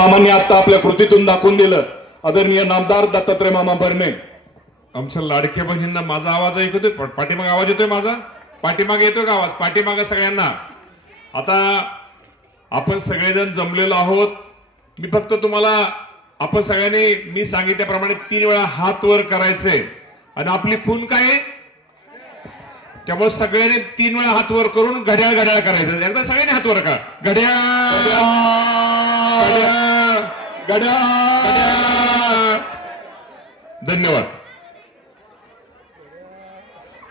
मामांनी आता आपल्या कृतीतून दाखवून दिलं. आदरणीय नामदार दत्तात्रय मामा भरणे आमच्या लाडक्या बहिणींना माझा आवाज ऐकतोय पाठीमाग पाठीमागे आवाज येतोय माझा? पाठीमागे येतोय का आवाज? पाठीमागे सगळ्यांना. आता आपण सगळेजण जमलेलो आहोत. मी फक्त तुम्हाला आपण सगळ्यांनी मी सांगितल्याप्रमाणे तीन वेळा हात वर करायचे. आणि आपली खून काय आहे? त्यामुळे सगळ्यांनी तीन वेळा हात वर करून घड्याळ घड्याळ करायचं. एकदा सगळ्यांनी हात वर करा. घड्याळ! धन्यवाद.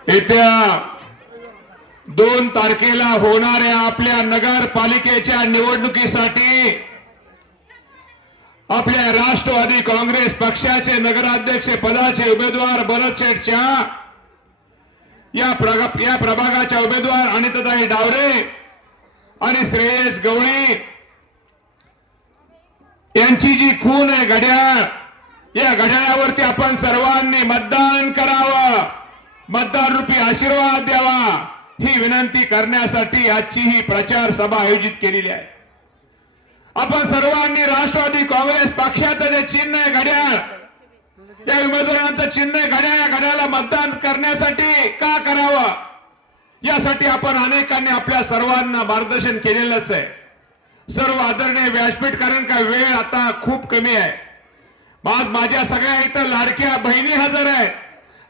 येत्या दोन तारखेला होणाऱ्या आपल्या नगरपालिकेच्या निवडणुकीसाठी आपल्या राष्ट्रवादी काँग्रेस पक्षाचे नगराध्यक्ष पदाचे उमेदवार भरत शेठच्या या या प्रभागाच्या उमेदवार अनिताताई डावरे आणि श्रेयस गवळी यांची जी खून आहे घड्याळ या घड्याळावरती आपण सर्वांनी मतदान करावं. मतदान रूपी आशीर्वाद द्यावा. ही विनंती करण्यासाठी आजची ही प्रचार सभा आयोजित केलेली आहे. आपण सर्वांनी राष्ट्रवादी काँग्रेस पक्षाचं जे चिन्ह आहे घड्याळ या उमेदवारांचं चिन्ह आहे घड्याळ या घड्याळाला मतदान करण्यासाठी का करावं? यासाठी आपण अनेकांनी आपल्या सर्वांना मार्गदर्शन केलेलंच आहे. सर्व आदरणीय व्यासपीठ कारण का वेळ आता खूप कमी आहे. आज माझ्या सगळ्या इथं लाडक्या बहिणी हजर आहेत.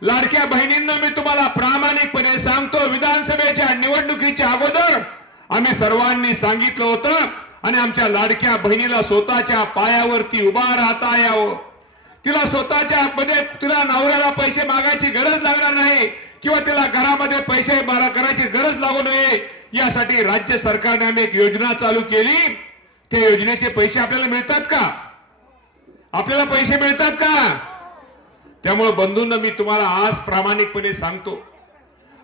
लाडक्या बहिणींना मी तुम्हाला प्रामाणिकपणे सांगतो विधानसभेच्या निवडणुकीच्या अगोदर आम्ही सर्वांनी सांगितलं होतं आणि आमच्या लाडक्या बहिणीला स्वतःच्या पायावरती उभा राहता यावं. तिला स्वतःच्या मध्ये तिला नवऱ्याला पैसे मागायची गरज लागणार नाही किंवा तिला घरामध्ये पैसे बारा करायची गरज लागू नये. यासाठी राज्य सरकारने आम्ही एक योजना चालू केली. त्या योजनेचे पैसे आपल्याला मिळतात का? आपल्याला पैसे मिळतात का? त्यामुळे बंधूंना मी तुम्हाला आज प्रामाणिकपणे सांगतो.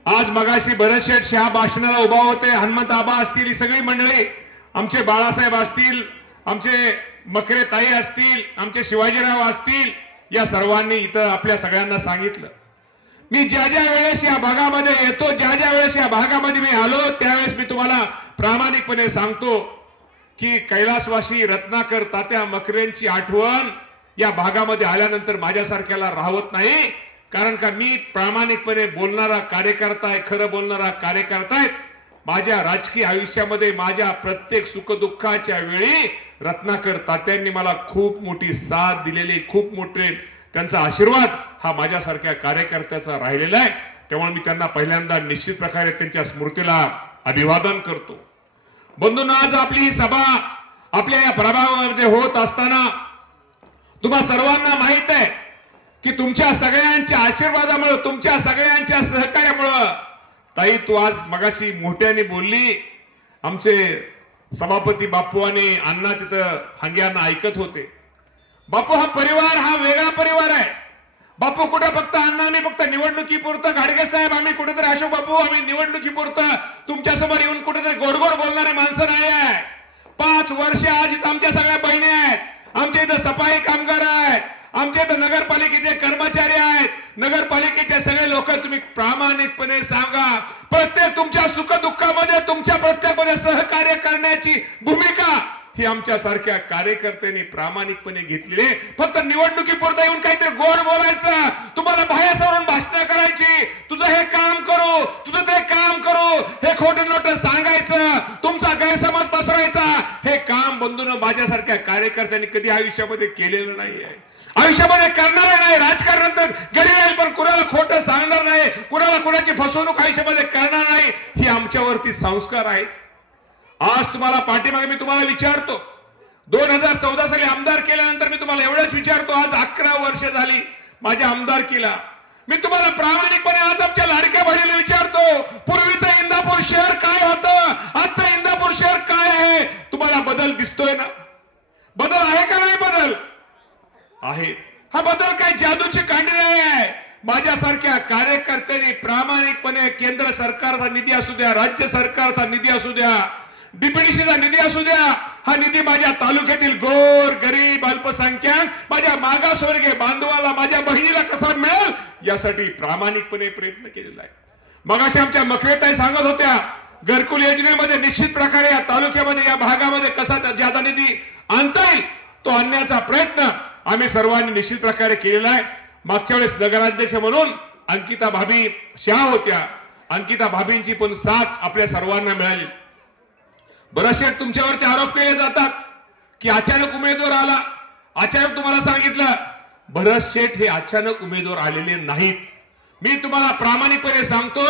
आज मगाशी बरेचशे शहा भाषणाला उभा होते. हनुमंत आबा असतील ही सगळी मंडळी आमचे बाळासाहेब असतील आमचे मकरे ताई असतील आमचे शिवाजीराव असतील या सर्वांनी इथं आपल्या सगळ्यांना सांगितलं. मी ज्या ज्या वेळेस या भागामध्ये येतो ज्या ज्या वेळेस या भागामध्ये मी आलो त्यावेळेस मी तुम्हाला प्रामाणिकपणे सांगतो की कैलासवासी रत्नाकर तात्या मकरेंची आठवण या भागामध्ये आल्यानंतर माझ्यासारख्याला राहत नाही. कारण का मी प्रामाणिकपणे बोलणारा कार्यकर्ता आहे खरं बोलणारा कार्यकर्ता आहे. माझ्या राजकीय आयुष्यामध्ये माझ्या प्रत्येक सुखदुःखाच्या वेळी रत्नाकर तात्यांनी मला खूप मोठी साथ दिलेली खूप मोठे त्यांचा आशीर्वाद हा माझ्यासारख्या कार्यकर्त्याचा राहिलेला आहे. त्यामुळे मी त्यांना पहिल्यांदा निश्चित प्रकारे त्यांच्या स्मृतीला अभिवादन करतो. बंधूंना आज आपली ही सभा आपल्या या प्रभावामध्ये होत असताना तुम्हा सर्वांना माहीत आहे की तुमच्या सगळ्यांच्या आशीर्वादामुळं तुमच्या सगळ्यांच्या सहकार्यामुळं ताई तू आज मगाशी मोठ्याने बोलली. आमचे सभापती बाप्पू आणि अण्णा तिथं हंग्यांना ऐकत होते. बापू हा परिवार हा वेगळा परिवार आहे. बापू कुठं फक्त अण्णाने फक्त निवडणुकीपुरतं गाडगे साहेब आम्ही कुठेतरी अशोक बापू आम्ही निवडणुकीपुरतं तुमच्यासमोर येऊन कुठेतरी गोडगोड बोलणारे माणसं नाही आहे पाच वर्ष आज इथं आमच्या सगळ्या बहिणी आहेत. आमच्या इथं सफाई कामगार आहेत. आमच्या इथं नगरपालिकेचे कर्मचारी आहेत. नगरपालिकेचे सगळे लोक तुम्ही प्रामाणिकपणे सांगा. प्रत्येक तुमच्या सुख दुःखामध्ये तुमच्या प्रत्येकमध्ये सहकार्य करण्याची भूमिका ही आमच्या सारख्या कार्यकर्त्यांनी प्रामाणिकपणे घेतलेली फक्त निवडणुकीपुरता येऊन काहीतरी गोड बोलायचं. तुम्हाला बाहेर भाषण करायची. तुझं हे काम करू. तुझं ते काम करू. हे खोटं नोट सांगायचं. तुमचा गैरसमज पसरायचा. हे काम बंधून माझ्यासारख्या कार्यकर्त्यांनी कधी आयुष्यामध्ये केलेलं नाही आहे आयुष्यामध्ये करणार नाही. राजकारण तर घरी राहील पण कुणाला खोटं सांगणार नाही. कुणाला कुणाची फसवणूक आयुष्यामध्ये करणार नाही. ही आमच्यावरती संस्कार आहेत. आज तुम्हाला पाठीमागे मी तुम्हाला विचारतो. दोन हजार चौदा साली आमदार केल्यानंतर मी तुम्हाला एवढंच विचारतो आज अकरा वर्ष झाली माझ्या आमदारकीला. मी तुम्हाला प्रामाणिकपणे आज आमच्या लाडक्या बहिणीला विचारतो पूर्वीचं इंदापूर शहर काय होतं? आजचं इंदापूर शहर काय आहे? तुम्हाला बदल दिसतोय ना? बदल आहे का नाही बदल? आहे. हा बदल काय जादूची कांडी नाही आहे. माझ्यासारख्या कार्यकर्त्यांनी प्रामाणिकपणे केंद्र सरकारचा निधी असू द्या राज्य सरकारचा निधी असू द्या डीपीडीसीचा निधी असू द्या हा निधी माझ्या तालुक्यातील गोर गरीब अल्पसंख्याक माझ्या मागासवर्गीय बांधवाला माझ्या बहिणीला कसा मिळेल यासाठी प्रामाणिकपणे प्रयत्न केलेला आहे. मग अशा आमच्या मखरेताई सांगत होत्या घरकुल योजनेमध्ये निश्चित प्रकारे या तालुक्यामध्ये या भागामध्ये कसा ज्यादा निधी आणता येईल तो आणण्याचा प्रयत्न आम्ही सर्वांनी निश्चित प्रकारे केलेला आहे. मागच्या वेळेस नगराध्यक्ष म्हणून अंकिता भाभी शहा होत्या. अंकिता भाभींची पण साथ आपल्या सर्वांना मिळाली. बरेचसे तुमच्यावरती आरोप केले जातात की अचानक उमेदवार आला. अचानक तुम्हाला सांगितलं भरत शेठ हे अचानक उमेदवार आलेले नाहीत. मी तुम्हाला प्रामाणिकपणे सांगतो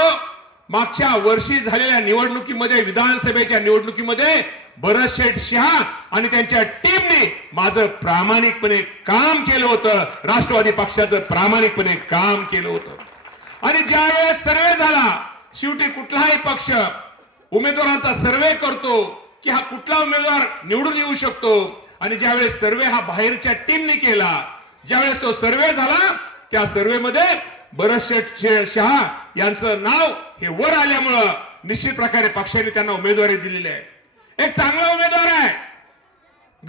मागच्या वर्षी झालेल्या निवडणुकीमध्ये विधानसभेच्या निवडणुकीमध्ये भरत शेठ शहा आणि त्यांच्या टीमने माझं प्रामाणिकपणे काम केलं होतं. राष्ट्रवादी पक्षाचं प्रामाणिकपणे काम केलं होतं. आणि ज्यावेळेस सर्वे झाला शेवटी कुठलाही पक्ष उमेदवारांचा सर्वे करतो की हा कुठला उमेदवार निवडून येऊ शकतो. आणि ज्यावेळेस सर्वे हा बाहेरच्या टीमने केला ज्यावेळेस तो सर्वे झाला त्या सर्वेमध्ये बरशेठ शहा यांचं नाव हे वर आल्यामुळं निश्चित प्रकारे पक्षाने त्यांना उमेदवारी दिलेली आहे. एक चांगला उमेदवार आहे.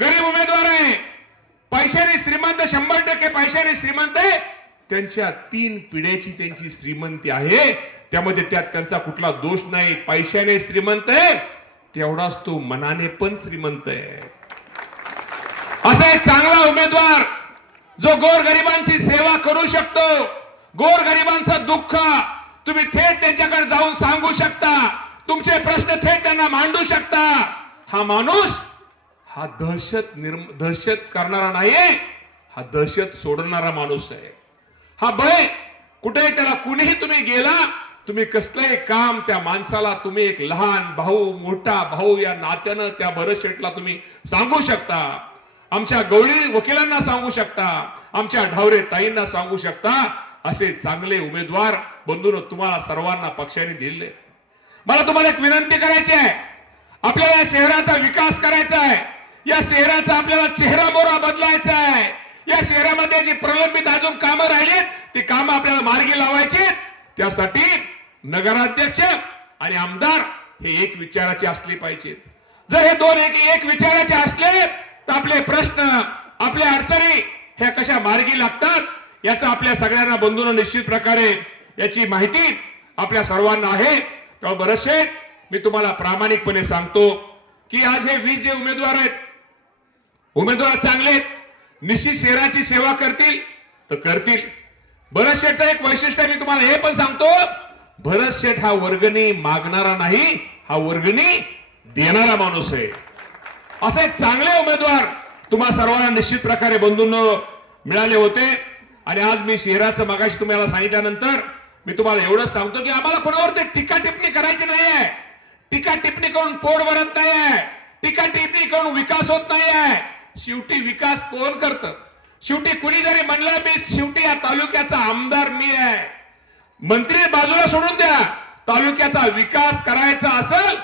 गरीब उमेदवार आहे. पैशाने श्रीमंत शंभर टक्के पैशाने श्रीमंत आहे. त्यांच्या तीन पिढ्याची त्यांची श्रीमंती आहे. त्यामध्ये त्यात त्यांचा कुठला दोष नाही. पैशाने श्रीमंत आहे तेवढाच तो मनाने पण श्रीमंत आहे. असा एक चांगला उमेदवार जो गोरगरिबांची सेवा करू शकतो. गोरगरिबांचं दुःख तुम्ही थेट त्यांच्याकडे जाऊन सांगू शकता. तुमचे प्रश्न थेट त्यांना मांडू शकता. हा माणूस हा दहशत निर्म दहशत करणारा नाही हा दहशत सोडणारा माणूस आहे. हा भय कुठे त्याला कुणीही तुम्ही गेला तुम्ही कसलंही काम त्या माणसाला तुम्ही एक लहान भाऊ मोठा भाऊ या नात्यानं त्या भरत तुम्ही सांगू शकता. आमच्या गवळी वकिलांना सांगू शकता. आमच्या ढावरे ताईंना सांगू शकता. असे चांगले उमेदवार बंधून तुम्हाला सर्वांना पक्षाने दिले. मला तुम्हाला एक विनंती करायची आहे. आपल्याला या शहराचा विकास करायचा आहे. या शहराचा आपल्याला चेहरा मोरा बदलायचा आहे. या शहरामध्ये जी प्रलंबित अजून कामं राहिलीत ती कामं आपल्याला मार्गी लावायची त्यासाठी नगराध्यक्ष आणि आमदार हे एक विचाराचे असले पाहिजेत जर हे दोन एक एक विचाराचे असले तर आपले प्रश्न आपल्या अडचणी ह्या कशा मार्गी लागतात याचा आपल्या सगळ्यांना बंधून निश्चित प्रकारे याची माहिती आपल्या सर्वांना आहे. तेव्हा बरेचसे मी तुम्हाला प्रामाणिकपणे सांगतो की आज हे वीस जे उमेदवार आहेत उमेदवार चांगले आहेत, निश्चित शहराची सेवा करतील तर करतील. बरेचशेचं एक वैशिष्ट्य मी तुम्हाला हे पण सांगतो भरत शेठ हा वर्गणी मागणारा नाही हा वर्गणी देणारा माणूस आहे. असे चांगले उमेदवार तुम्हा सर्वांना निश्चित प्रकारे बंधून मिळाले होते. आणि आज मी शहराचं मगाशी तुम्हाला सांगितल्यानंतर मी तुम्हाला एवढंच सांगतो की आम्हाला कोणावर ते टीका टिप्पणी करायची नाही आहे टीका टिप्पणी करून पोट भरत नाही आहे टीका टिप्पणी करून विकास होत नाही आहे शेवटी विकास कोण करतं? शेवटी कुणी जरी म्हणलं मी शेवटी या तालुक्याचा आमदार मी आहे. मंत्री बाजूला सोडून द्या. तालुक्याचा विकास करायचा असेल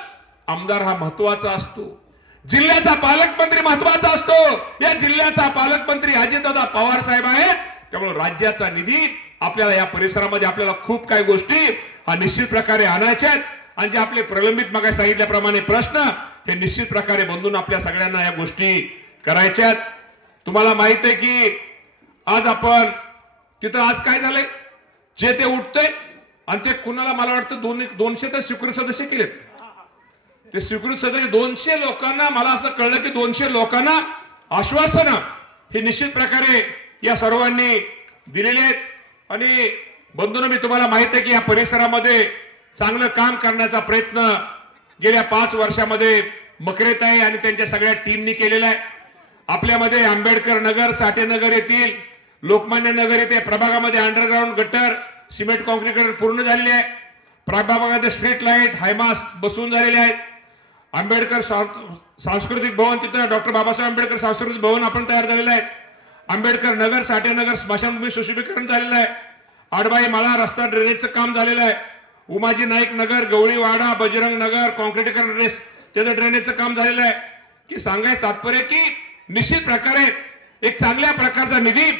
आमदार हा महत्त्वाचा असतो. जिल्ह्याचा पालकमंत्री महत्त्वाचा असतो. या जिल्ह्याचा पालकमंत्री अजितदादा पवार साहेब आहेत. त्यामुळे राज्याचा निधी आपल्याला या परिसरामध्ये आपल्याला खूप काही गोष्टी हा निश्चित प्रकारे आणायच्या आहेत. आणि जे आपले प्रलंबित मागे सांगितल्याप्रमाणे प्रश्न हे निश्चित प्रकारे बंधून आपल्या सगळ्यांना या गोष्टी करायच्या आहेत. तुम्हाला माहीत आहे की आज आपण तिथं आज काय झालंय? जे ते उठतंय आणि ते कुणाला मला वाटतं दोन दोनशे तर स्वीकृत सदस्य केलेत. ते स्वीकृत सदस्य दोनशे लोकांना मला असं कळलं की दोनशे लोकांना आश्वासन हे निश्चित प्रकारे या सर्वांनी दिलेले आहेत. आणि बंधून मी तुम्हाला माहीत आहे की या परिसरामध्ये चांगलं काम करण्याचा प्रयत्न गेल्या पाच वर्षामध्ये मकरेताई आणि त्यांच्या सगळ्या टीमनी केलेला आहे. आपल्यामध्ये आंबेडकर नगर साठेनगर येथील लोकमान्य नगर येथे प्रभागामध्ये अंडरग्राऊंड गटर सिमेंट कॉन्क्रीट पूर्ण झालेले आहे प्रभागामध्ये स्ट्रीट लाइट हायमास बसवून झालेले आहेत. आंबेडकर सांस्कृतिक भवन तिथं डॉक्टर बाबासाहेब आंबेडकर सांस्कृतिक भवन आपण तयार झालेलं आहे. आंबेडकर नगर साठेनगर स्मशानभूमी सुशोभीकरण झालेलं आहे. आडबाई माळा रस्ता ड्रेनेजचं काम झालेलं आहे. उमाजी नाईक नगर गवळीवाडा बजरंग नगर कॉन्क्रीटकर रेस त्याचं ड्रेनेजचं काम झालेलं आहे. की सांगायचं तात्पर्य की निश्चित प्रकारे एक चांगल्या प्रकारचा निधी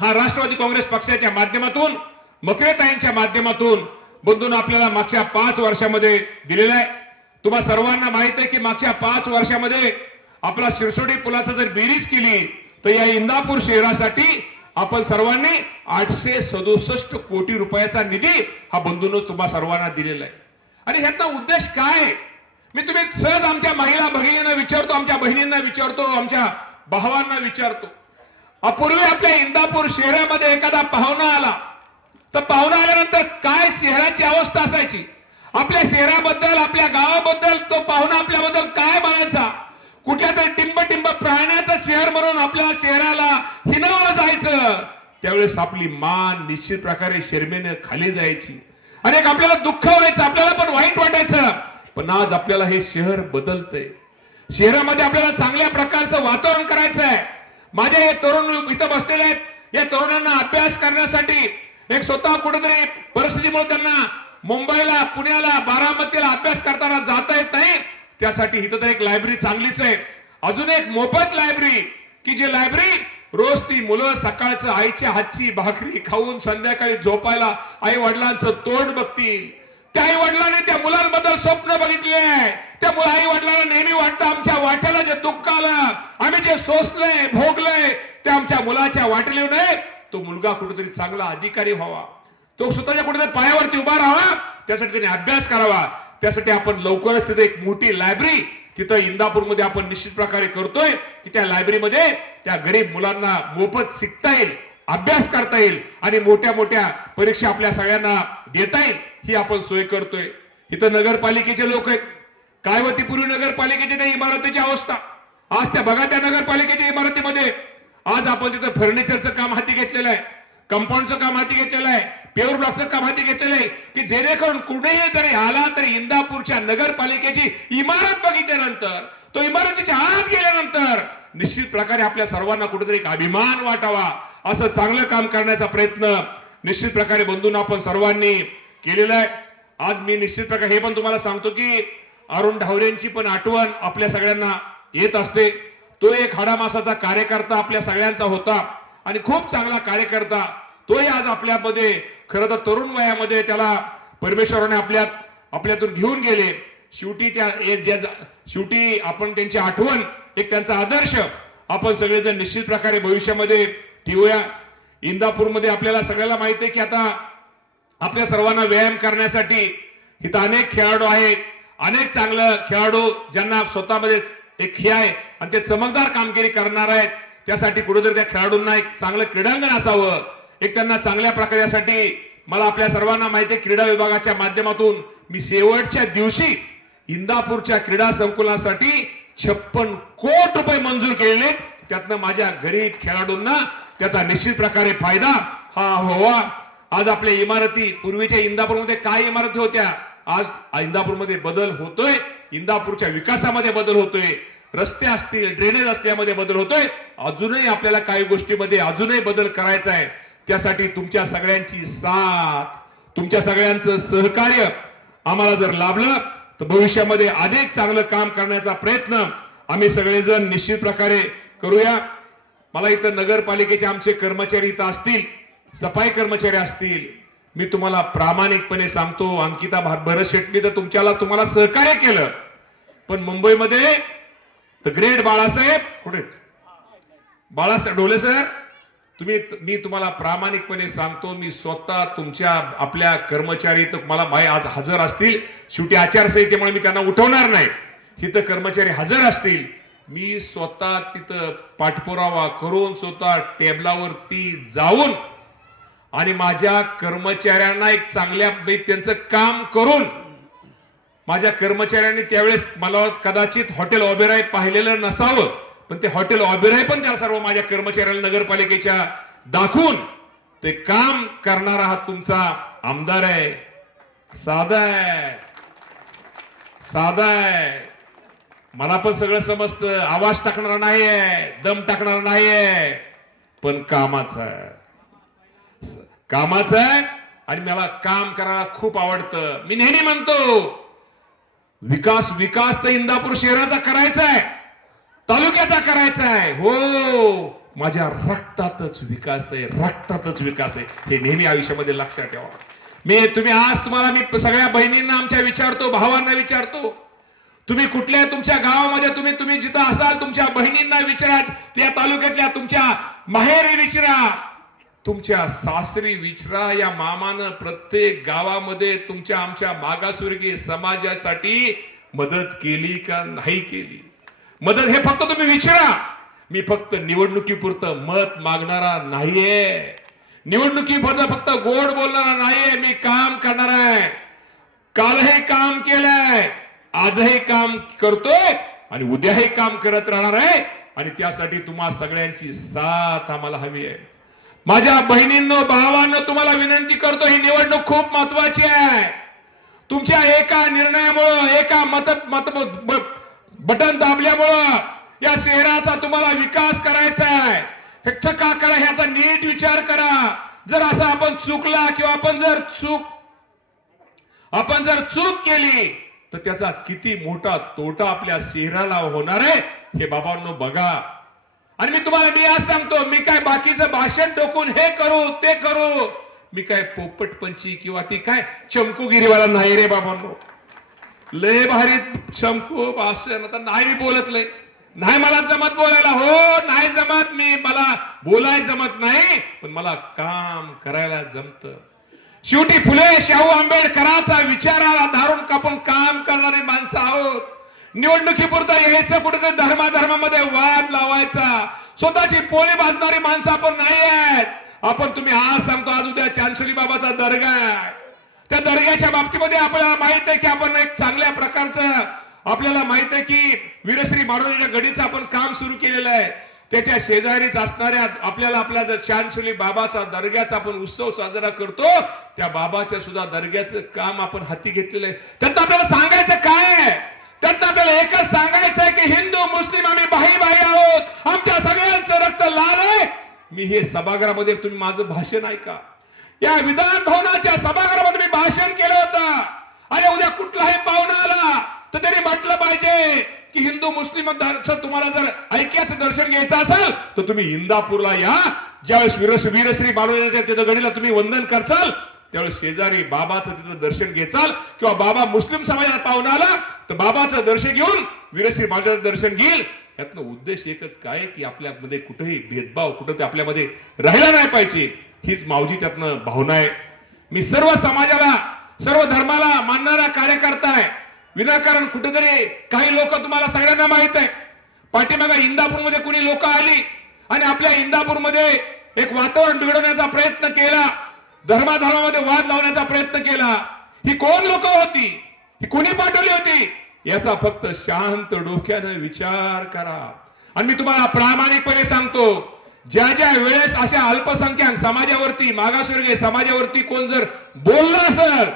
हा राष्ट्रवादी काँग्रेस पक्षाच्या माध्यमातून मकरेताईंच्या माध्यमातून बंधून आपल्याला मागच्या पाच वर्षामध्ये दिलेला आहे. तुम्हा सर्वांना माहीत आहे की मागच्या पाच वर्षामध्ये आपला शिरसोडी पुलाचा जर बेरीज केली तर या इंदापूर शहरासाठी आपण सर्वांनी आठशे सदुसष्ट कोटी रुपयाचा निधी हा बंधून तुम्हा सर्वांना दिलेला आहे. आणि ह्याचा उद्देश काय आहे? मी तुम्ही सहज आमच्या महिला भगिनींना विचारतो आमच्या बहिणींना विचारतो आमच्या भावांना विचारतो. अपूर्वी आपल्या इंदापूर शहरामध्ये एखादा पाहुणा आला. तर पाहुणा आल्यानंतर काय शहराची अवस्था असायची? आपल्या शहराबद्दल आपल्या गावाबद्दल तो पाहुणा आपल्याबद्दल काय म्हणायचा? कुठल्या तरी टिंब टिंब प्राण्याचं शहर म्हणून आपल्या शहराला हिनवलं जायचं. त्यावेळेस आपली मान निश्चित प्रकारे शर्मेने खाली जायची. आणि एक आपल्याला दुःख व्हायचं आपल्याला पण वाईट वाटायचं. पण आज आपल्याला हे शहर बदलतंय. शहरामध्ये आपल्याला चांगल्या प्रकारचं वातावरण करायचं आहे माझे हे तरुण इथं बसलेले आहेत. या तरुणांना अभ्यास करण्यासाठी एक स्वतः कुठेतरी परिस्थितीमुळे त्यांना मुंबईला पुण्याला बारामतीला अभ्यास करताना जाता येत नाही. त्यासाठी इथं तर एक लायब्ररी चांगलीच आहे. अजून एक मोफत लायब्ररी की जी लायब्ररी रोज ती मुलं सकाळचं आईच्या हातची भाकरी खाऊन संध्याकाळी झोपायला आई वडिलांचं तोंड बघतील. त्या आई वडिलांनी त्या मुलांबद्दल स्वप्न बघितले आहे. त्या आई वडिलांना नेहमी वाटतं आमच्या वाट्याला जे दुःख आलं आम्ही जे सोसलंय भोगलंय ते आमच्या मुलाच्या वाटले नये तो मुलगा कुठेतरी चांगला अधिकारी व्हावा. तो स्वतःच्या कुठेतरी पायावरती उभा राहावा. त्यासाठी त्याने अभ्यास करावा. त्यासाठी आपण लवकरच तिथे एक मोठी लायब्ररी तिथं इंदापूरमध्ये आपण निश्चित प्रकारे करतोय की त्या लायब्ररीमध्ये त्या गरीब मुलांना मोफत शिकता येईल. अभ्यास करता येईल आणि मोठ्या मोठ्या परीक्षा आपल्या सगळ्यांना देता येईल ही आपण सोय करतोय. इथं नगरपालिकेचे लोक आहेत. काय होती पूर्वी नगरपालिकेची त्या इमारतीची अवस्था. आज त्या बघा त्या नगरपालिकेच्या इमारतीमध्ये. आज आपण तिथं फर्निचरचं काम हाती घेतलेलं आहे. कंपाऊंडचं काम हाती घेतलेलं आहे. पेवर ब्लॉकचं काम हाती घेतलेलं आहे. की जेणेकरून कुठेही तरी आला तरी इंदापूरच्या नगरपालिकेची इमारत बघितल्यानंतर तो इमारतीच्या आत गेल्यानंतर निश्चित प्रकारे आपल्या सर्वांना कुठेतरी एक अभिमान वाटावा. असं चांगलं काम करण्याचा प्रयत्न निश्चित प्रकारे बंधून आपण सर्वांनी केलेला आहे. आज मी निश्चित प्रकारे हे पण तुम्हाला सांगतो की अरुण ढावरेंची पण आठवण आपल्या सगळ्यांना येत असते. तो एक हाडामासाचा कार्यकर्ता आपल्या सगळ्यांचा होता आणि खूप चांगला कार्यकर्ता. तोही आज आपल्यामध्ये खरं तर तरुण वयामध्ये त्याला परमेश्वराने आपल्यात आपल्यातून घेऊन गेले. शेवटी त्या शेवटी आपण त्यांची आठवण एक त्यांचा आदर्श आपण सगळेजण निश्चित प्रकारे भविष्यामध्ये ठेवूया इंदापूरमध्ये आपल्याला सगळ्याला माहिती आहे की आता आपल्या सर्वांना व्यायाम करण्यासाठी इथं अनेक खेळाडू आहेत. अनेक चांगलं खेळाडू ज्यांना स्वतःमध्ये एक हे आहे आणि ते चमकदार कामगिरी करणार आहेत. त्यासाठी कुठेतरी त्या खेळाडूंना एक चांगलं क्रीडांगण असावं. एक त्यांना चांगल्या प्रकारासाठी मला आपल्या सर्वांना माहिती आहे क्रीडा विभागाच्या माध्यमातून मी शेवटच्या दिवशी इंदापूरच्या क्रीडा संकुलासाठी छप्पन कोट रुपये मंजूर केलेले त्यातनं माझ्या गरीब खेळाडूंना त्याचा निश्चित प्रकारे फायदा हा व्हावा. आज आपल्या इमारती पूर्वीच्या इंदापूरमध्ये काय इमारती होत्या? आज इंदापूरमध्ये बदल होतोय. इंदापूरच्या विकासामध्ये बदल होतोय. रस्ते असतील ड्रेनेज असल्यामध्ये बदल होतोय. अजूनही आपल्याला काही गोष्टीमध्ये अजूनही बदल करायचा आहे. त्यासाठी तुमच्या सगळ्यांची साथ तुमच्या सगळ्यांचं सहकार्य आम्हाला जर लाभलं तर भविष्यामध्ये अनेक चांगलं काम करण्याचा प्रयत्न आम्ही सगळेजण निश्चित प्रकारे करूया. मला इथं नगरपालिकेचे आमचे कर्मचारी इथं असतील सफाई कर्मचारी असतील मी तुम्हाला प्रामाणिकपणे सांगतो अंकिता भरत शेट्टी तर तुमच्याला तुम्हाला सहकार्य केलं. पण मुंबईमध्ये द ग्रेट बाळासाहेब कुठे? बाळासाहेब डोले सर तुम्ही मी तुम्हाला प्रामाणिकपणे सांगतो मी स्वतः तुमच्या आपल्या कर्मचारी तर मला माय आज हजर असतील. शेवटी आचारसंहितेमुळे मी त्यांना उठवणार नाही. इथं कर्मचारी हजर असतील. मी स्वतः तिथं पाठपुरावा करून स्वतः टेबलावरती जाऊन आणि माझ्या कर्मचाऱ्यांना एक चांगल्या त्यांचं काम करून माझ्या कर्मचाऱ्यांनी त्यावेळेस मला कदाचित हॉटेल ऑबेराय पाहिलेलं नसावं पण ते हॉटेल ऑबेराय पण त्या सर्व माझ्या कर्मचाऱ्यांना नगरपालिकेच्या दाखवून ते काम करणारा हा तुमचा आमदार आहे. साधा आहे. साधा आहे. मला पण सगळं समजतं. आवाज टाकणार नाहीये दम टाकणार नाहीये. पण कामाचं आहे. कामाचं आहे आणि मला काम करायला खूप आवडतं. मी नेहमी म्हणतो विकास विकास तर इंदापूर शहराचा करायचा आहे. तालुक्याचा करायचा आहे. हो माझ्या रक्तातच विकास आहे रक्तातच विकास आहे. हे नेहमी आयुष्यामध्ये लक्षात ठेवा. मी तुम्ही आज तुम्हाला मी सगळ्या बहिणींना आमच्या विचारतो भावांना विचारतो तुम्ही कुठल्या तुमच्या गावामध्ये तुम्ही तुम्ही जिथं असाल तुमच्या बहिणींना विचारा त्या तालुक्यातल्या तुमच्या माहेरी विचारा. तुमच्या सासरी विचारा या मामानं प्रत्येक गावामध्ये तुमच्या आमच्या मागासवर्गीय समाजासाठी मदत केली का नाही केली? मदत हे फक्त तुम्ही विचारा. मी फक्त निवडणुकीपुरतं मत मागणारा नाहीये. निवडणुकीपुरतं फक्त गोड बोलणारा नाहीये. मी काम करणार आहे कालही काम केलंय. आजही काम करतोय आणि उद्याही काम करत राहणार आहे. आणि त्यासाठी तुम्हा सगळ्यांची साथ आम्हाला हवी आहे. माझ्या बहिणींनो भावांनो तुम्हाला विनंती करतो ही निवडणूक खूप महत्वाची आहे. तुमच्या एका निर्णयामुळं एका मत मत बटन दाबल्यामुळं या शहराचा तुम्हाला विकास करायचा आहे. ह्याचं का करा ह्याचा नीट विचार करा. जर असं आपण चुकला किंवा आपण जर चूक आपण जर चूक केली तर त्याचा किती मोठा तोटा आपल्या शहराला होणार आहे हे बाबांनो बघा. आणि मी तुम्हाला मी आज सांगतो मी काय बाकीचं भाषण टोकून हे करू ते करू. मी काय पोपटपंची किंवा ती काय चमकुगिरीवाला नाही रे बाबांनो. लय भारी चमकू भाषण. आता नाही मी बोलत लय. नाही मला जमत बोलायला. हो नाही जमत मी. मला बोलाय जमत नाही पण मला काम करायला जमत. शेवटी फुले शाहू आंबेडकरांचा विचाराला धारून आपण काम करणारी माणसं आहोत. निवडणुकीपुरतं यायचं कुठे? धर्माधर्मामध्ये वाद लावायचा. स्वतःची पोळी भाजणारी माणसं आपण नाही आहेत. आपण तुम्ही आज सांगतो आज उद्या चांचली बाबाचा दर्गा आहे. त्या दर्ग्याच्या बाबतीमध्ये आपल्याला माहीत आहे की आपण एक चांगल्या प्रकारचं आपल्याला माहीत आहे की वीरश्री मारुतीच्या गडीचं आपण काम सुरू केलेलं आहे. त्याच्या शेजारीच असणाऱ्या आपल्याला आपल्या जर बाबाचा दर्ग्याचा आपण उत्सव साजरा करतो त्या बाबाच्या सुद्धा दर्ग्याचं काम आपण हाती घेतलेलं आहे. त्यांना आपल्याला सांगायचं काय आहे? त्यांना आपल्याला एकच सांगायचं आहे की हिंदू मुस्लिम आम्ही भाई भाई आहोत. आमच्या सगळ्यांचं रक्त लाल आहे. मी हे सभागृहामध्ये तुम्ही माझं भाषण ऐका. या विधान भवनाच्या सभागृहामध्ये मी भाषण केलं होतं. आणि उद्या कुठलाही पाहुणा आला तर त्यांनी म्हटलं पाहिजे की हिंदू मुस्लिम तुम्हाला जर ऐक्याचं दर्शन घ्यायचं असेल तर तुम्ही इंदापूरला या. ज्यावेळेस वीरस वीरश्री बालोजाच्या तिथं गडीला तुम्ही वंदन करचाल त्यावेळेस शेजारी बाबाचं तिथं दर्शन घेचाल. किंवा बाबा मुस्लिम समाजाला पाहुणा आला तर बाबाचं दर्शन घेऊन वीरश्री बालोजाचं दर्शन घेईल. यातनं उद्देश एकच काय की आपल्यामध्ये कुठेही भेदभाव कुठं ते आपल्यामध्ये राहिला नाही पाहिजे हीच मावजी त्यातनं भावना आहे. मी सर्व समाजाला सर्व धर्माला मानणारा कार्यकर्ता आहे. विनाकारण कुठेतरी काही लोक तुम्हाला सगळ्यांना माहीत आहे. पाठीमागा इंदापूरमध्ये कुणी लोक आली आणि आपल्या इंदापूरमध्ये एक वातावरण बिघडवण्याचा प्रयत्न केला धर्माधर्मामध्ये वाद लावण्याचा प्रयत्न केला ही कोण लोक होती? ही कोणी पाठवली होती? याचा फक्त शांत डोक्यानं विचार करा. आणि मी तुम्हाला प्रामाणिकपणे सांगतो ज्या ज्या वेळेस अशा अल्पसंख्याक समाजावरती मागासवर्गीय समाजावरती कोण जर बोलला असेल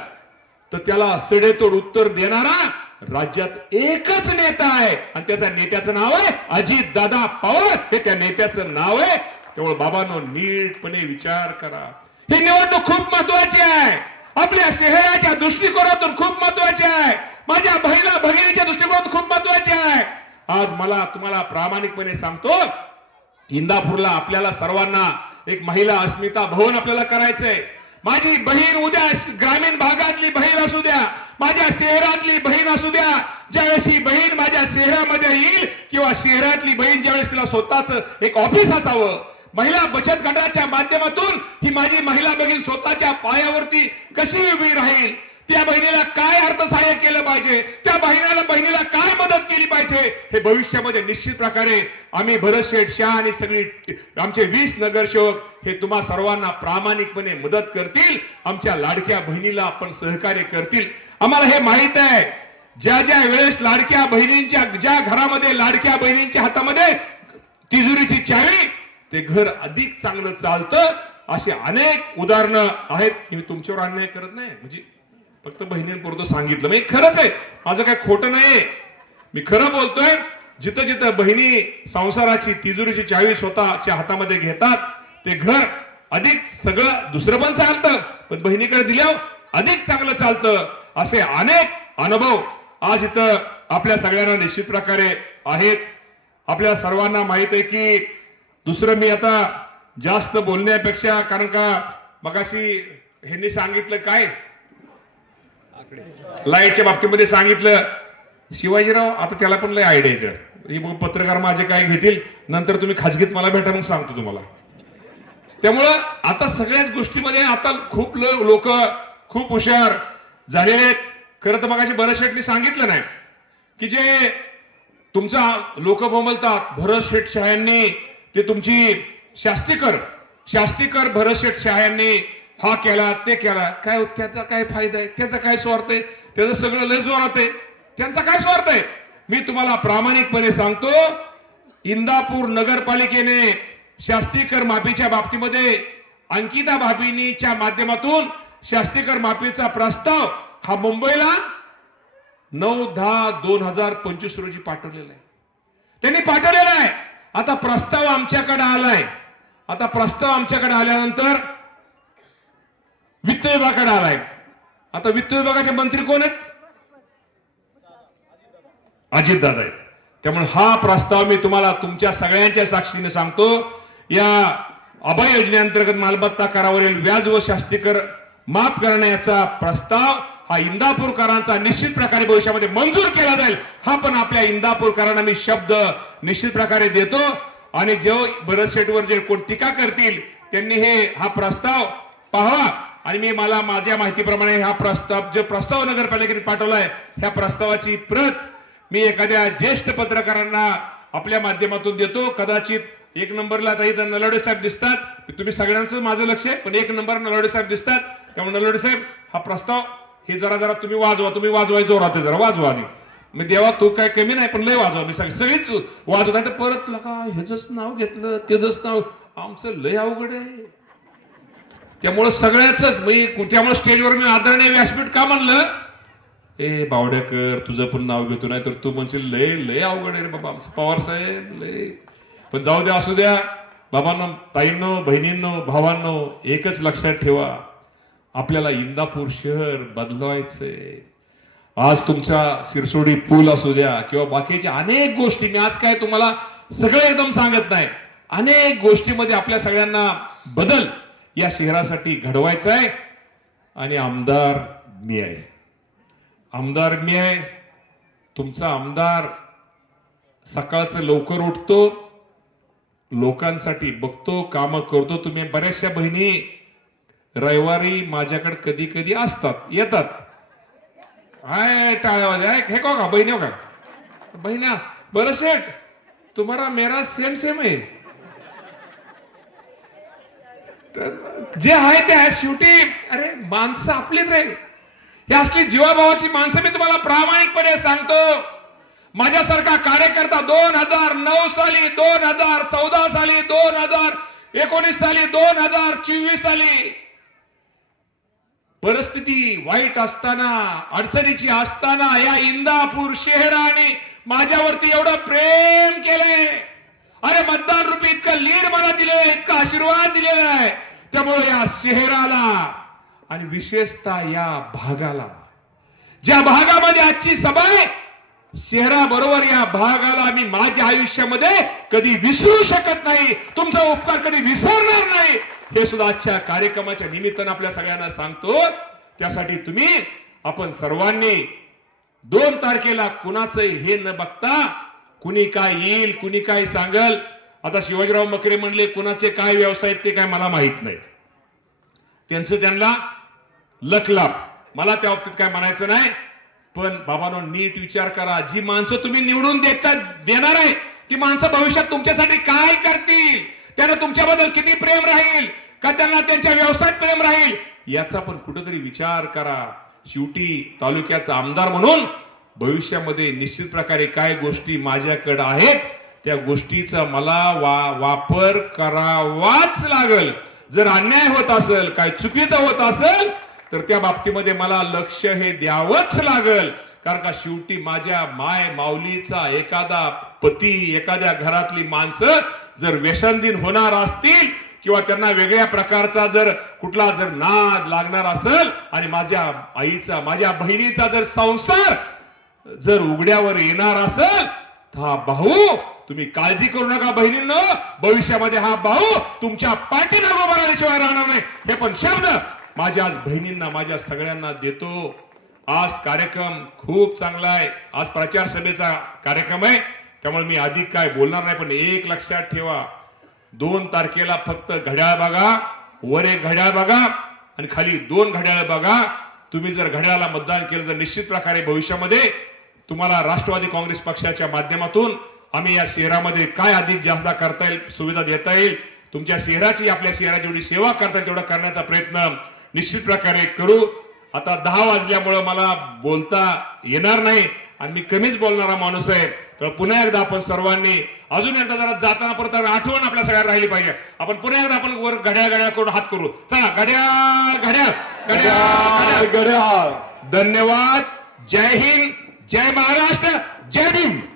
तर त्याला सडेतोड उत्तर देणारा राज्यात एकच नेता आहे. आणि त्याच्या नेत्याचं नाव आहे अजित दादा पवार. हे त्या नेत्याचं नाव आहे. त्यामुळे बाबांनो नीटपणे विचार करा. ही निवडणूक खूप महत्वाची आहे. आपल्या शहराच्या दृष्टिकोनातून खूप महत्वाची आहे. माझ्या बहिणा भगिनीच्या दृष्टिकोनातून खूप महत्वाची आहे. आज मला तुम्हाला प्रामाणिकपणे सांगतो इंदापूरला आपल्याला सर्वांना एक महिला अस्मिता भवन आपल्याला करायचंय. माझी बहीण उद्या ग्रामीण भागातली बहीण असू द्या माझ्या शहरातली बहीण असू द्या ज्यावेळेस ही बहीण माझ्या शहरामध्ये येईल किंवा शहरातली बहीण ज्यावेळेस तिला स्वतःच एक ऑफिस असावं महिला बचत गटाच्या माध्यमातून ही माझी महिला बहीण स्वतःच्या पायावरती कशी उभी राहील? त्या बहिणीला काय अर्थसहाय्य केलं पाहिजे? त्या बहिणीला बहिणीला काय मदत केली पाहिजे? हे भविष्यामध्ये निश्चित प्रकारे आम्ही भरत शेठ शाह आणि सगळी आमचे वीस नगरसेवक हे तुम्हा सर्वांना प्रामाणिकपणे मदत करतील. आमच्या लाडक्या बहिणीला आपण सहकार्य करतील. आम्हाला हे माहीत आहे ज्या ज्या वेळेस लाडक्या बहिणींच्या ज्या घरामध्ये लाडक्या बहिणींच्या हातामध्ये तिजोरीची चावी ते घर अधिक चांगलं चालतं असे अनेक उदाहरणं आहेत. मी तुमच्यावर अन्याय करत नाही. म्हणजे फक्त बहिणींपुरतं सांगितलं. मी खरंच आहे. माझं काय खोटं नाही मी खरं बोलतोय. जिथं जिथं बहिणी संसाराची तिजोरीची चावी स्वतःच्या हातामध्ये घेतात ते घर अधिक सगळं दुसरं पण चालतं. पण बहिणीकडे दिल्यावर अधिक चांगलं चालतं. असे अनेक अनुभव आज इथं आपल्या सगळ्यांना निश्चित प्रकारे आहेत. आपल्या सर्वांना माहीत आहे की दुसरं मी आता जास्त बोलण्यापेक्षा कारण का मगाशी ह्यांनी सांगितलं काय? लाईटच्या बाबतीमध्ये सांगितलं. शिवाजीराव आता त्याला पण लय आयडिया येतं. हे मग पत्रकार माझे काय घेतील नंतर तुम्ही खाजगीत मला भेटा मग सांगतो तुम्हाला. त्यामुळं आता सगळ्याच गोष्टीमध्ये आता खूप लोक खूप हुशार झालेले आहेत. खरं तर मग भरत मी सांगितलं नाही की जे तुमचा लोक बोंबलतात भरत शेठ शहायांनी ते तुमची शास्तीकर शास्तीकर भरत शेठ शहायांनी हा केला ते केला काय हो, त्याचा काय फायदा आहे? त्याचा काय स्वार्थ आहे? त्याचं सगळं लय जोरात आहे. त्यांचा काय स्वार्थ आहे? मी तुम्हाला प्रामाणिकपणे सांगतो इंदापूर नगरपालिकेने शास्त्रीकर माफीच्या बाबतीमध्ये अंकिता भाभीनीच्या माध्यमातून शास्त्रीकर माफीचा प्रस्ताव हा मुंबईला नऊ दहा दोन हजार पंचवीस रोजी पाठवलेला आहे. त्यांनी पाठवलेला आहे. आता प्रस्ताव आमच्याकडे आलाय. आता प्रस्ताव आमच्याकडे आल्यानंतर वित्त विभागाकडे आलाय. आता वित्त विभागाचे मंत्री कोण आहेत? अजितदादा आहेत. त्यामुळे हा प्रस्ताव मी तुम्हाला तुमच्या सगळ्यांच्या साक्षीने सांगतो. या अभय योजनेअंतर्गत मालमत्ता करावरील व्याज व शास्तीकर माफ करण्याचा प्रस्ताव हा इंदापूरकरांचा निश्चित प्रकारे भविष्यामध्ये मंजूर केला जाईल हा पण आपल्या इंदापूरकरांना मी शब्द निश्चित प्रकारे देतो. आणि जेव्हा भरत शेटवर जे कोण टीका करतील त्यांनी हे हा प्रस्ताव पाहावा. आणि मी मला माझ्या माहितीप्रमाणे हा प्रस्ताव जो प्रस्ताव नगरपालिकेने पाठवलाय ह्या प्रस्तावाची प्रत मी एखाद्या ज्येष्ठ पत्रकारांना आपल्या माध्यमातून देतो. कदाचित एक नंबरला आता इथं नलवडे साहेब दिसतात. तुम्ही सगळ्यांचं माझं लक्ष आहे पण एक नंबर नलवडे साहेब दिसतात. त्यामुळे नलवडे साहेब हा प्रस्ताव हे जरा जरा तुम्ही वाजवा तुम्ही वाजवाय जोरात जरा वाजवा आणि. मी देवा तू काय कमी नाही पण लय वाजवा. मी सगळी सगळीच वाजवता तर परत लका ह्याच नाव घेतलं त्याच नाव आमचं लय अवघड आहे. त्यामुळं सगळ्याच मी त्यामुळे स्टेजवर मी आदरणीय व्यासपीठ का म्हणलं? ए बावड्याकर तुझं पण नाव घेतो नाही तर तू म्हणशील लय लय अवघड आहे रे बाबा आमचं पवार साहेब लय. पण जाऊ द्या असू द्या. बाबांना ताईंनो बहिणींनो भावांनो एकच लक्षात ठेवा. आपल्याला इंदापूर शहर बदलवायचंय. आज तुमचा सिरसोडी पूल असू द्या किंवा बाकीच्या अनेक गोष्टी मी आज काय तुम्हाला सगळं एकदम सांगत नाही. अनेक गोष्टीमध्ये आपल्या सगळ्यांना बदल. या शहरासाठी घडवायचा आहे आणि आमदार मी आहे. आमदार मी आहे. तुमचा आमदार सकाळचं लवकर उठतो लोकांसाठी बघतो कामं करतो. तुम्ही बऱ्याचशा बहिणी रविवारी माझ्याकडे कधी कधी असतात येतात. हाय टाळ्यावाज आहे हे का? बहिणी हो का? बहिण्या बरं शेठ तुम्हाला मेरा सेम सेम आहे. तर जे आहे ते आहे. शेवटी अरे माणसं आपलीच रे हे असली जीवाभावाची माणसं मी तुम्हाला प्रामाणिकपणे सांगतो. माझ्यासारखा कार्यकर्ता दोन हजार नऊ साली दोन हजार चौदा साली दोन हजार एकोणीस साली दोन हजार चोवीस साली. परिस्थिती वाईट असताना अडचणीची असताना या इंदापूर शहराने माझ्यावरती एवढं प्रेम केलंय. अरे मतदान रूपी इतकं लीड मला दिले इतका आशीर्वाद दिलेला आहे. त्यामुळे या शहराला आणि विशेषतः या भागाला ज्या भागामध्ये आजची सभा आहे शहराबरोबर या भागाला मी माझ्या आयुष्यामध्ये कधी विसरू शकत नाही तुमचा उपकार कधी विसरणार नाही हे सुद्धा आजच्या कार्यक्रमाच्या निमित्तानं आपल्या सगळ्यांना सांगतो. त्यासाठी तुम्ही आपण सर्वांनी दोन तारखेला कुणाचं हे न बघता कुणी काय येईल कुणी काय सांगल? आता शिवाजीराव मकडे म्हणले कुणाचे काय व्यवसाय ते काय मला माहीत नाही. त्यांचं त्यांना लखलाप. मला त्या बाबतीत काय म्हणायचं नाही पण बाबांनो नीट विचार करा. जी माणसं तुम्ही निवडून देता देणार आहे ती माणसं भविष्यात तुमच्यासाठी काय करतील? त्यांना तुमच्याबद्दल किती प्रेम राहील? का त्यांना त्यांच्या व्यवसायात प्रेम राहील? याचा पण कुठेतरी विचार करा. शेवटी तालुक्याचा आमदार म्हणून भविष्यामध्ये निश्चित प्रकारे काय गोष्टी माझ्याकडं आहेत त्या गोष्टीचा मला वा वापर करावाच लागल. जर अन्याय होत असेल काय चुकीचं होत असेल तर त्या बाबतीमध्ये मला लक्ष हे द्यावंच लागल. कारण का शेवटी माझ्या माय माऊलीचा एखादा पती एखाद्या घरातली माणसं जर व्यसनदिन होणार असतील किंवा त्यांना वेगळ्या प्रकारचा जर कुठला जर नाद लागणार असेल आणि माझ्या आईचा माझ्या बहिणीचा जर संसार जर उघड्यावर येणार असेल तर हा भाऊ तुम्ही काळजी करू नका बहिणींनो. भविष्यामध्ये हा भाऊ तुमच्या पाठीला उभा राहिल्याशिवाय राहणार नाही. हे पण शब्द माझ्या आज बहिणींना माझ्या सगळ्यांना देतो. आज कार्यक्रम खूप चांगला आहे. आज प्रचार सभेचा कार्यक्रम आहे. त्यामुळे मी अधिक काय बोलणार नाही पण एक लक्षात ठेवा. दोन तारखेला फक्त घड्याळ बघा वर एक घड्याळ बघा आणि खाली दोन घड्याळ बघा. तुम्ही जर घड्याळाला मतदान केलं तर निश्चित प्रकारे भविष्यामध्ये तुम्हाला राष्ट्रवादी काँग्रेस पक्षाच्या माध्यमातून आम्ही या शहरामध्ये काय अधिक जास्त करता येईल सुविधा देता येईल तुमच्या शहराची आपल्या शहराची जेवढी सेवा करता येईल तेवढा करण्याचा प्रयत्न निश्चित प्रकारे करू. आता दहा वाजल्यामुळं मला बोलता येणार नाही आणि मी कमीच बोलणारा माणूस आहे. तर पुन्हा एकदा आपण सर्वांनी अजून एकदा जरा जाताना परत आठवण आपल्या सगळ्यांना राहिली पाहिजे. आपण पुन्हा एकदा आपण वर घड्याळ घड्याळ करून हात करू. चला घड्याळ घड्याळ. घड्याळ घड्याळ. धन्यवाद. जय हिंद. जय महाराष्ट्र जय भीम.